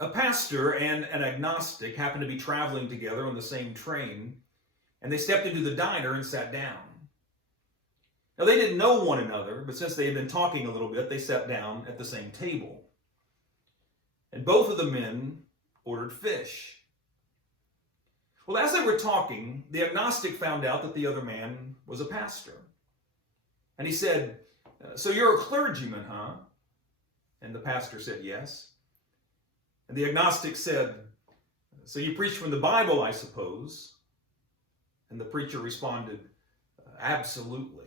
A pastor and an agnostic happened to be traveling together on the same train, and they stepped into the diner and sat down. Now, they didn't know one another, but since they had been talking a little bit, they sat down at the same table. And both of the men ordered fish. Well, as they were talking, the agnostic found out that the other man was a pastor. And he said, "So you're a clergyman, huh?" And the pastor said, "Yes." And the agnostic said, "So you preach from the Bible, I suppose?" And the preacher responded, "Absolutely."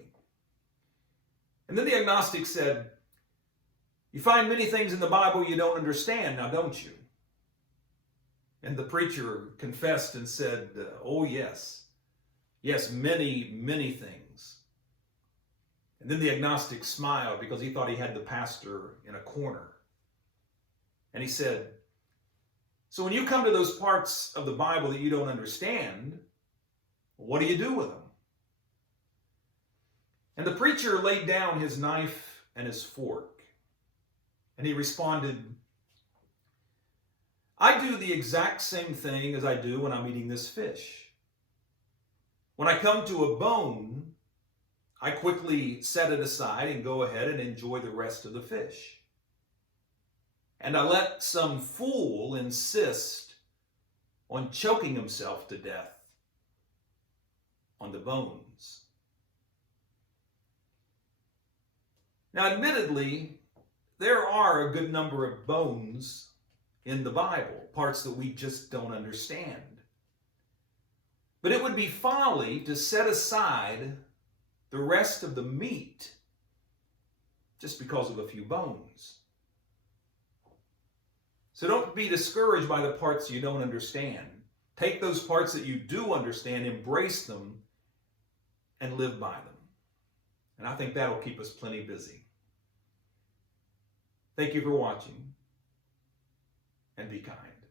And then the agnostic said, "You find many things in the Bible you don't understand, now don't you?" And the preacher confessed and said, "Oh, yes. Yes, many, many things." And then the agnostic smiled because he thought he had the pastor in a corner. And he said, "So when you come to those parts of the Bible that you don't understand, what do you do with them?" And the preacher laid down his knife and his fork. And he responded, "I do the exact same thing as I do when I'm eating this fish. When I come to a bone, I quickly set it aside and go ahead and enjoy the rest of the fish. And I let some fool insist on choking himself to death on the bones." Now, admittedly, there are a good number of bones in the Bible, parts that we just don't understand. But it would be folly to set aside the rest of the meat just because of a few bones. So don't be discouraged by the parts you don't understand. Take those parts that you do understand, embrace them, and live by them. And I think that'll keep us plenty busy. Thank you for watching, and be kind.